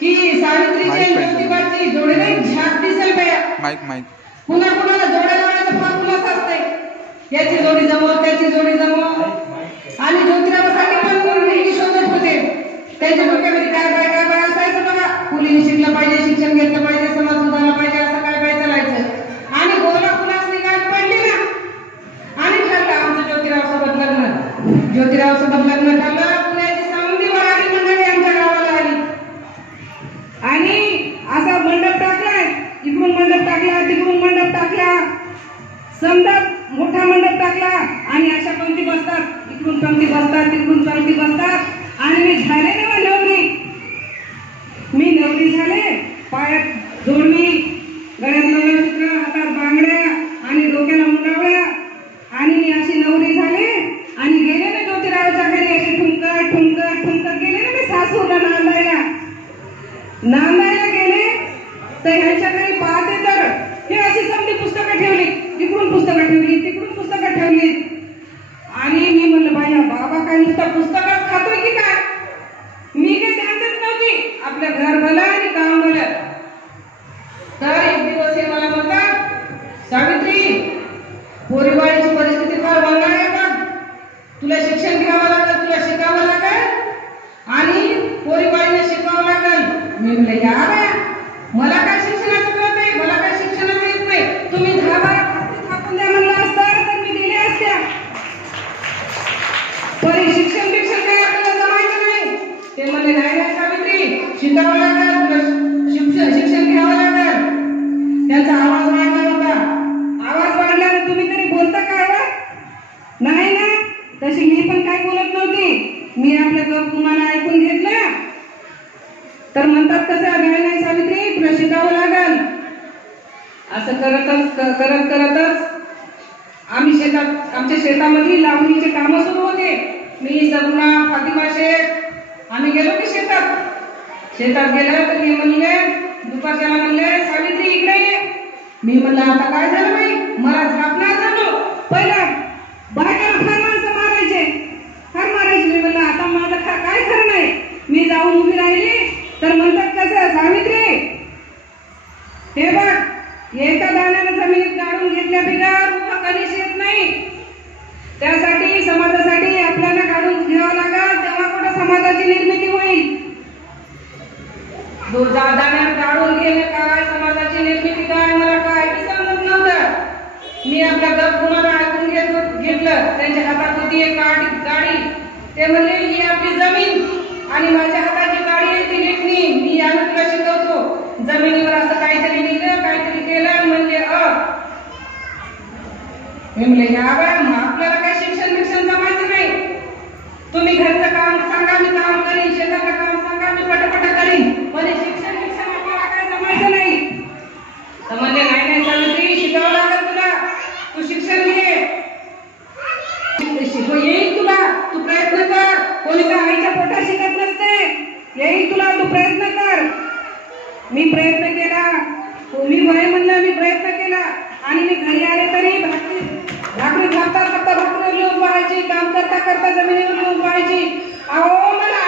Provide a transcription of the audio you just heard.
की सावित्रीची ज्योतिबाची जोडीने झाक दिसेल पाया माईक पुन्हा कुणाला जोड्या लावण्याचं फॉर्म्युलाच असते, याची जोडी जमव त्याची जोडी जमव, आणि ज्योतिरावासाठी पण मुलगी शोधत होते. त्यांच्या डोक्यामध्ये काय बाय असायचं बघा, मुलीने शिकलं पाहिजे, शिक्षण घेतलं पाहिजे, समाज सुधारला पाहिजे, असं काय चालायचं. आणि गोला कुणास गाठ पडली ना, आणि ठरलं आमचं ज्योतिराव सोबत लग्न. ज्योतिराव सोबत लग्न ठरलं. पुण्याची समधी वराडी मंडळी आमच्या गावाला आली आणि असा मंडप टाकलाय, इकडून मंडप टाकला, तिकडून मंडप टाकला, समजा मोठा मंडप टाकला, आणि अशा पंक्ती बसतात, इकडून पंक्ती बसतात, तिकडून पंक्ती बसतात. आणि मी झाले ना नवरी झाले, पायात जोडवी, गळ्यात मंगळसूत्र, हातात बांगड्या आणि डोक्याला मुंडावळ्या, आणि मी अशी नवरी झाले आणि गेले ना ज्योतिरावच्या घरी, अशी ठुमकत गेले ना मी सासूला नांदायला गेले. तर ह्यांच्या घरी पाहते तर हे अशी समधी पुस्तकं ठेवली, इकडून पुस्तकं ठेवली, तिकडून पुस्तकं ठेवली. आणि मी म्हणलं बाई बाबा काय नुसतं पुस्तकच खातोय की काय, मी काही ध्यानच नव्हती, आपलं घर भलं आणि काम भलं. तर एक दिवस हे मला म्हणतात, सावित्री पोरीबाळीची परिस्थिती फार वांगाळ आहे बघ, तुला शिक्षण घ्यावं लागेल, तुला शिकावं लागेल आणि पोरीबाळीला शिकावं लागेल. मी म्हणलं या बाया, मला काय शिक्षणाचं कळत नाही, मला काय शिक्षणाचं येत नाही, तुम्ही 10-12 फाटे थापून द्या म्हणलं असतं तर मी दिले असत्या. पण शिक्षण काय आपल्याला जमायचं नाही. ते म्हणले नाही सावित्री, शिकावं लागेल, तुला शिक्षण घ्यावं लागेल. त्यांचा आवाज वाढला होता. आवाज वाढल्याने तुम्ही तरी बोलता काय नाही ना, तशी मी पण काय बोलत नव्हती. मी आपल्या गप तुम्हाला ऐकून घेतलं. तर म्हणतात कसं, नाही सावित्री तुला शिकावं लागेल. असं करतच आमच्या शेतामध्ये लावणीचे कामं सुरू होते. मी सगुणा फातिमा शेख आम्ही गेलो की शेतात गेलं तर मी म्हणले, दुपारच्याला म्हणले सावित्री इकडे ये. मी म्हणलं आता काय झालं बाई, मला झापणार झालो. पहिला बायकाला फार माणसं मारायचे. मी म्हणलं आता माझं काय खरं नाही. मी जाऊन उभी राहिली तर म्हणतात कसं, सावित्री हे बघ, एका दाण्यानं जमिनीत गाडून घेतल्या बिगर उभा कधीच येत नाही. त्यासाठी समाजासाठी आपल्याला काढून घ्यावं लागेल, तेव्हा कुठं समाजाची निर्मिती होईल. दाण्यात काढून घेणे काय, समाजाची निर्मिती काय, मला काय समजत नव्हतं. मी आपल्या गप गुणाला ऐकून घेतलं. त्यांच्या हातात होती एक गाडी. ते म्हणले ही आपली जमीन आणि माझ्या हाताची गाडी आहे ती लेखणी, मी यानं तुला शिकवतो. जमिनीवर असं काहीतरी लिहिलं, काहीतरी केलं, म्हणले मी म्हणले या बाय, आपल्याला काय शिक्षण जमायचं नाही. तुम्ही घरचं काम सांगा मी काम करीन, शेताचं काम सांगा मी पटापट करीन, पण शिक्षण आपल्याला काय जमायचं नाही. तर म्हणजे नाही सावित्री, शिकावं लागेल तुला, तू शिक्षण घे, येईल तुला, तू प्रयत्न कर. कोणी का आईच्या पोटात शिकत नसते, येईल तुला, तू प्रयत्न कर. मी प्रयत्न केला, मी वय म्हणलं, मी प्रयत्न केला. आणि मी घरी आले तरी भाकरी खाता भाकरी लिहून पाहायची, काम करता जमिनीवर लिहून पाहायची. अहो मला